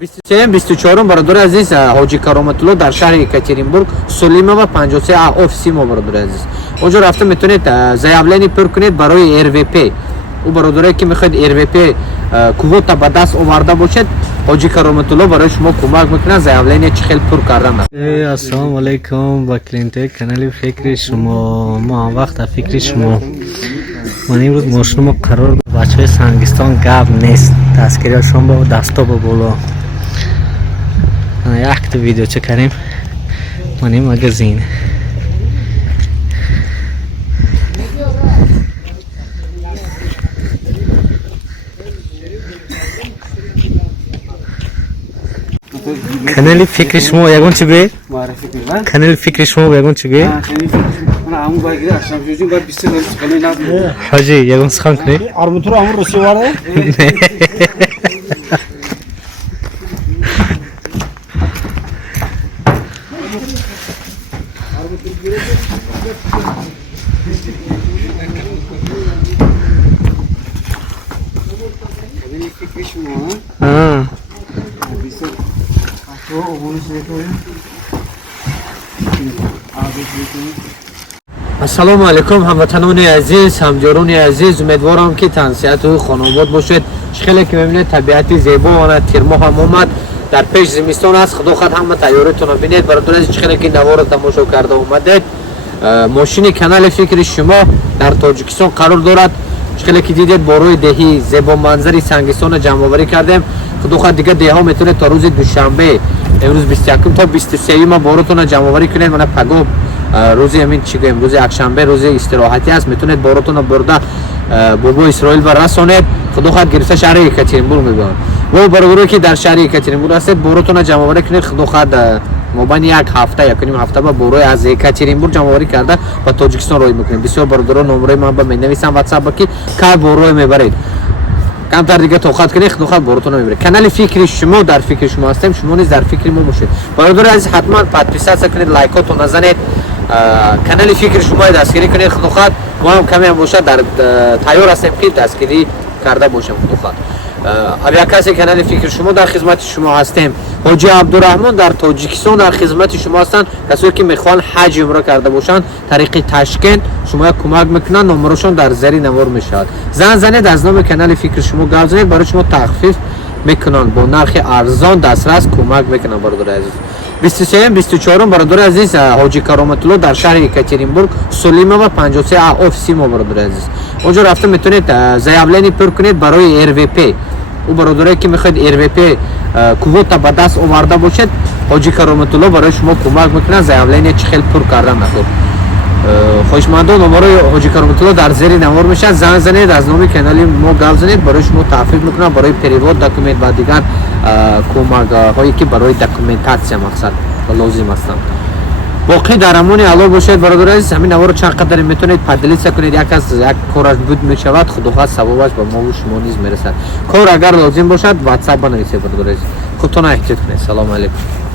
23-24 бародори азиз, ҳоҷи Кароматулло дар шаҳри Екатеринбург, Сулимова 53 офиси мо бародори азиз. Онҷо рафта метавонед заявление пур кунед барои РВП. ӯ бародаре ки мехоҳед РВП квота ба даст оварда бошад, ҳоҷи Кароматулло барои шумо кӯмак мекунад, заявление чӣ хел пур кардан. Ассалому алайкум, ба клиентои канали фикри шумо. Мо ҳамвақт фикри шумо. Ман имрӯз мошинамо қарор бачаҳои Сангистон гап нест. Дастгирашон ба дасто ба боло. Якта видеоча карем мани магазин. Канали фикри шумо ягон чӣ бе? Канали фикри шумо ягон чӣ бе? Ҳоҷи ягон сухан кунӣ? Арматура амур русиварда? ассалому алайкум ҳамватанони азиз, ҳамҷорони азиз, умедворам ки тансиҳату хонобод бошед. чӣ хеле ки мебинед табиати зебо ва тирмо ҳам омад, дар пеш зимистон аст. худо хад ҳама тайёритонро бинед. бародари азиз, чӣ хеле ки наворо тамошо карда омадед. мошини канали фикри шумо дар Тоҷикистон қарор дорад. чӣ хеле ки дидед борои деҳи зебоманзари Сангистонро ҷамъоварӣ кардем. худо хад дигар деҳаҳо метавонед то рӯзи душанбе, имрӯз 21 то 23 боротонро ҷамъоварӣ кунед. мана пагоб рӯзи амин чӣ гӯем, рӯзи якшанбе рӯзи истироҳатӣ аст. метавонед боротонро бурда бобо Исроил ва расонед. худо хад гирифта шаҳри Екатеринбург мебиён. во бародаре ки дар шаҳри Екатеринбург ҳастед, боротонро ҷамъоварӣ кунед. худо хад мобайни як ҳафта, якуним ҳафта ба борои аз Екатеринбург ҷамъоварӣ карда ба Тоҷикистон роҳ мекунем. бисёр бародарон номраи ман ба менависам WhatsApp ки кай борои мебаред. камтар дига тоқат кунед, худо хад боротонро мебаред. канали фикри шумо дар фикри шумо ҳастем, шумо низ дар фикри мо бошед. бародари азиз, ҳатман подписатсия кунед, лайкотон назанед, канали фикри шумо дастгирӣ кунед. худо хад мо ҳам каме ҳам бошад дар тайёр ҳастем ки дастгирӣ карда бошем. худо хад авиакаси канали фикри шумо дар хизмати шумо ҳастем. ҳоҷи Абдураҳмон дар Тоҷикистон дар хизмати шумо ҳастанд. касое ки мехоҳанд ҳаҷ умра карда бошанд, тариқи Ташкент шумо кӯмак мекунанд. номерошон дар зери навор мешавад. зан занед, аз номи канали фикри шумо гап занед, барои шумо тахфиф мекунанд, бо нархи арзон дастрас кӯмак мекунанд. бародари азиз, 23-24 бародари азиз, ҳоҷи Кароматулло дар шаҳри Екатеринбург, Сулимова 53 офиси мо. бародари азиз, онҷо рафта метавонед заявление пур кунед барои РВП. ӯ бародаре ки мехоҳед РВП квота ба даст оварда бошад, ҳоҷи Кароматулло барои шумо кӯмак мекунад, заявление чӣ хел пур кардан накунед. хоҳишмандон, номарои ҳоҷи Кароматулло дар зери навор мешавад. зан занед, аз номи канали мо гап занед, барои шумо таҳфиф мекунад барои перевод документ ва дигар кӯмакҳое ки барои документатсия мақсад лозим ҳастанд. боқӣ дар амони алло бошед. бародари азиз, ҳамин наворо чанд қадаре метавонед поделиться кунед. як кораш буд мешавад, худо хад савобаш ба мову шумо низ мерасад. кор агар лозим бошад WhatsApp банависед. бародари азиз, худтон эҳтиёт кунед. салому алайкум.